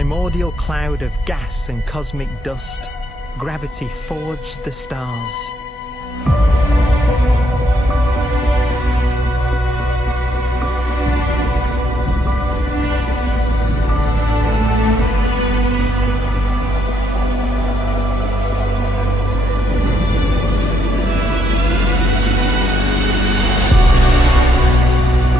primordial cloud of gas and cosmic dust, gravity forged the stars.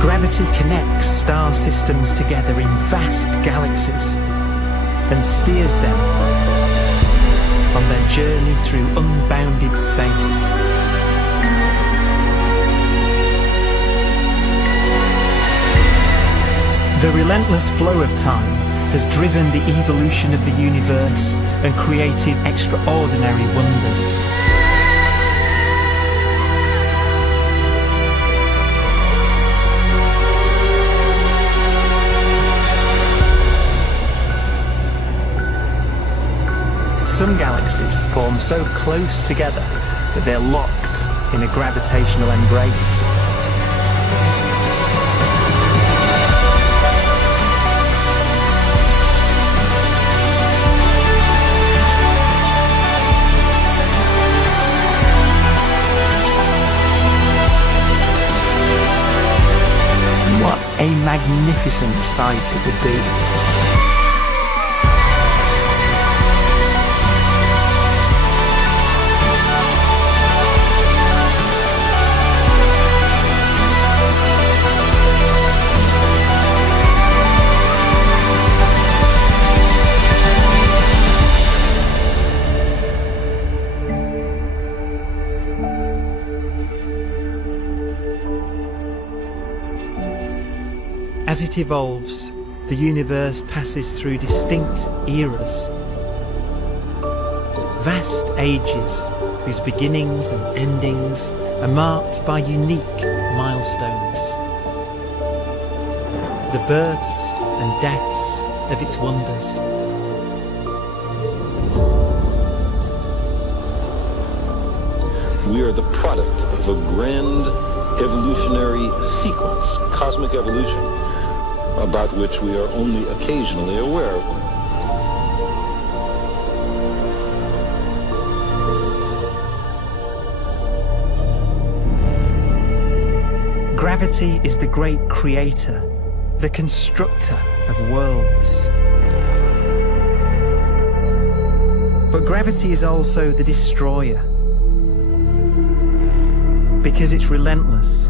Gravity connects star systems together in vast galaxies and steers them on their journey through unbounded space. The relentless flow of time has driven the evolution of the universe and created extraordinary wonders. Some galaxies form so close together that they're locked in a gravitational embrace. What a magnificent sight it would be. As it evolves, the universe passes through distinct eras. Vast ages whose beginnings and endings are marked by unique milestones. The births and deaths of its wonders. We are the product of a grand evolutionary sequence, cosmic evolution, about which we are only occasionally aware of. Gravity is the great creator, the constructor of worlds. But gravity is also the destroyer, because it's relentless.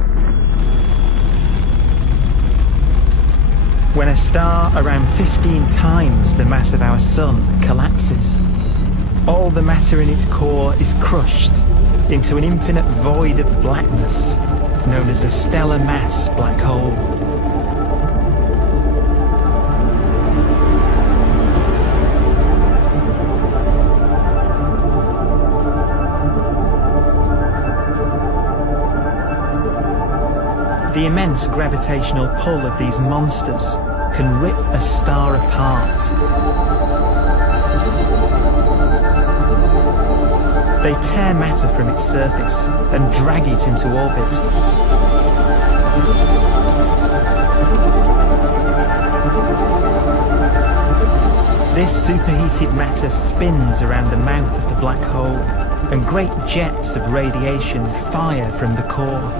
When a star around 15 times the mass of our Sun collapses, all the matter in its core is crushed into an infinite void of blackness known as a stellar mass black hole. The immense gravitational pull of these monsters can rip a star apart. They tear matter from its surface and drag it into orbit. This superheated matter spins around the mouth of the black hole, and great jets of radiation fire from the core.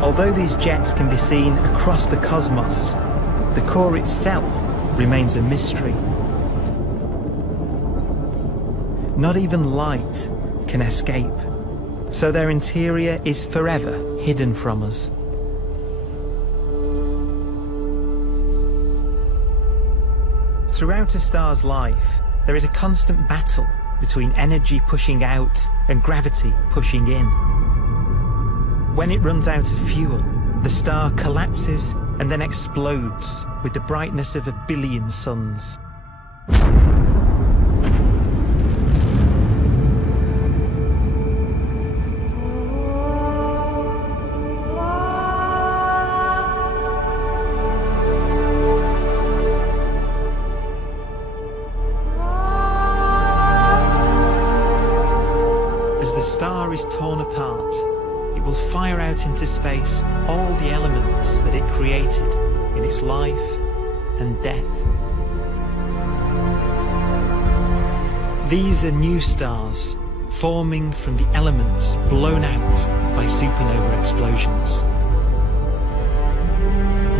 Although these jets can be seen across the cosmos, the core itself remains a mystery. Not even light can escape, so their interior is forever hidden from us. Throughout a star's life, there is a constant battle between energy pushing out and gravity pushing in. When it runs out of fuel, the star collapses and then explodes with the brightness of 1 billion suns. As the star is torn apart, it will fire out out into space all the elements that it created in its life and death. These are new stars forming from the elements blown out by supernova explosions.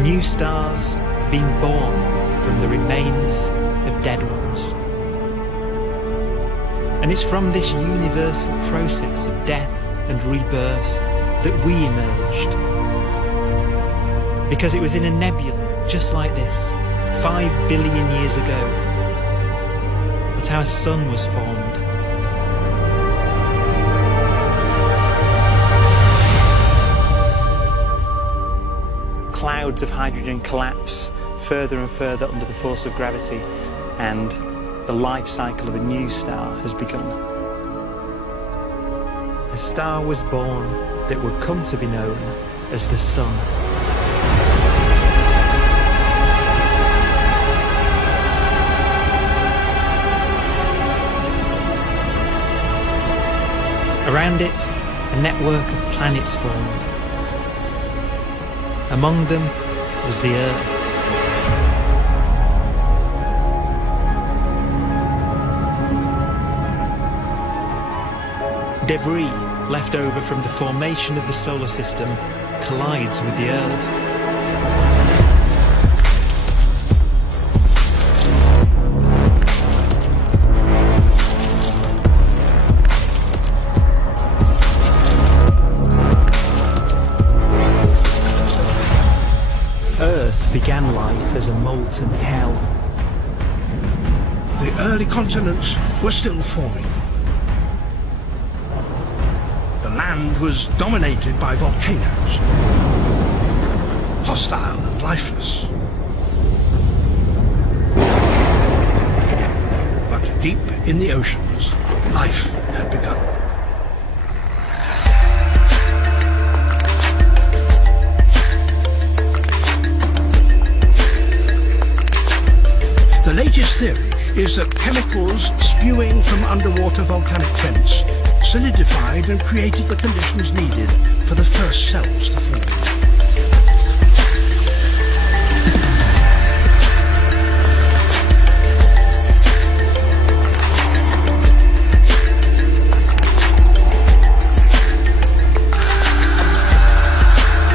New stars being born from the remains of dead ones. And it's from this universal process of death and rebirth that we emerged. Because it was in a nebula just like this, 5 billion years ago, that our sun was formed. Clouds of hydrogen collapse further and further under the force of gravity, and the life cycle of a new star has begun. A star was born that would come to be known as the Sun. Around it, a network of planets formed. Among them was the Earth. Debris left over from the formation of the solar system collides with the Earth. Earth began life as a molten hell. The early continents were still forming. The land was dominated by volcanoes, hostile and lifeless. But deep in the oceans, life had begun. The latest theory is that chemicals spewing from underwater volcanic vents solidified and created the conditions needed for the first cells to form.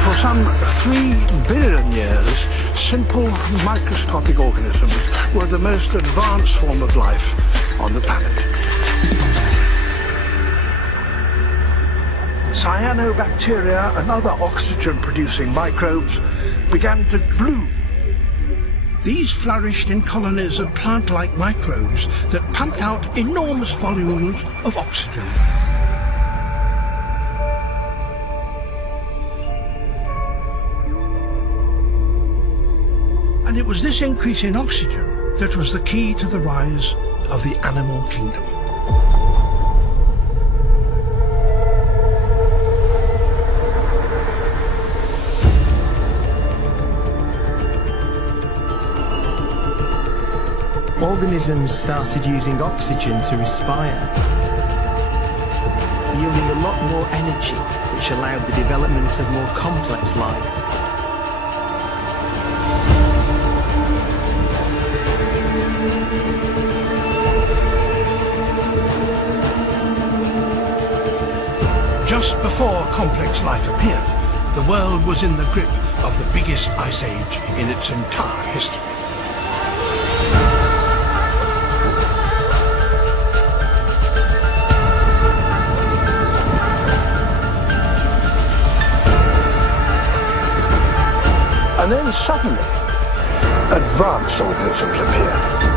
For some 3 billion years, simple microscopic organisms were the most advanced form of life on the planet. Cyanobacteria and other oxygen-producing microbes began to bloom. These flourished in colonies of plant-like microbes that pumped out enormous volumes of oxygen. And it was this increase in oxygen that was the key to the rise of the animal kingdom. Organisms started using oxygen to respire, yielding a lot more energy, which allowed the development of more complex life. Just before complex life appeared, the world was in the grip of the biggest ice age in its entire history. And then suddenly, advanced organisms appeared.